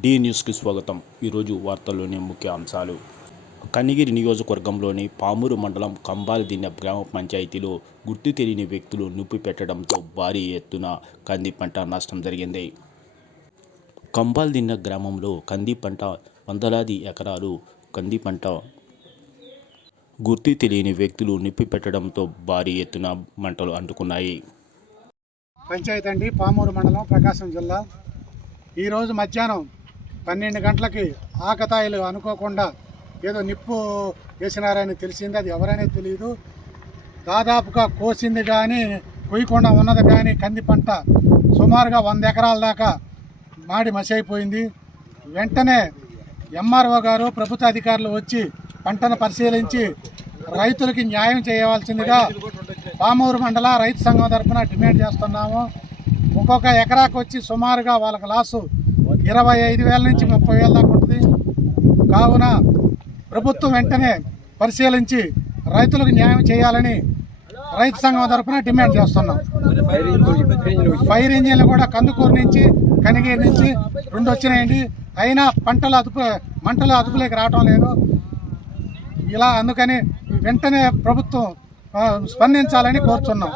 D న్యూస్కి స్వాగతం. ఈరోజు వార్తల్లోని ముఖ్య అంశాలు. కనిగిరి నియోజకవర్గంలోని పామూరు మండలం కంబాలదిన్నె గ్రామ పంచాయతీలో గుర్తు తెలియని వ్యక్తులు నిప్పు పెట్టడంతో భారీ ఎత్తున కంది పంట నష్టం జరిగింది. కంబాలదిన్నె గ్రామంలో కంది పంట వందలాది ఎకరాలు కంది పంట గుర్తు తెలియని వ్యక్తులు నిప్పు పెట్టడంతో భారీ ఎత్తున మంటలు అంటుకున్నాయి. పంచాయతీ అండి, పామూరు మండలం, ప్రకాశం జిల్లా. ఈరోజు మధ్యాహ్నం 12 గంటలకి ఆకతాయిలు అనుకోకుండా ఏదో నిప్పు వేసినారని తెలిసింది. అది ఎవరనేది తెలియదు. దాదాపుగా కోసింది కానీ కొయ్యకుండా ఉన్నది కానీ కంది పంట సుమారుగా 100 ఎకరాల దాకా మాడి మసి అయిపోయింది. వెంటనే ఎంఆర్ఓ గారు, ప్రభుత్వ అధికారులు వచ్చి పంటను పరిశీలించి రైతులకి న్యాయం చేయవలసిందిగా పామూరు మండల రైతు సంఘం తరఫున డిమాండ్ చేస్తున్నాము. ఒక్కొక్క ఎకరాకు వచ్చి సుమారుగా వాళ్ళకి లాసు 25,000 నుంచి 30,000 దాకా ఉంటుంది. కావున ప్రభుత్వం వెంటనే పరిశీలించి రైతులకు న్యాయం చేయాలని రైతు సంఘం తరఫున డిమాండ్ చేస్తున్నాం. ఫైర్ ఇంజిన్లు కూడా కందుకూరు నుంచి, కనిగిరి నుంచి 2 వచ్చినాయండి. అయినా మంటలు అదుపులోకి రావటం లేదు. అందుకని వెంటనే ప్రభుత్వం స్పందించాలని కోరుతున్నాం.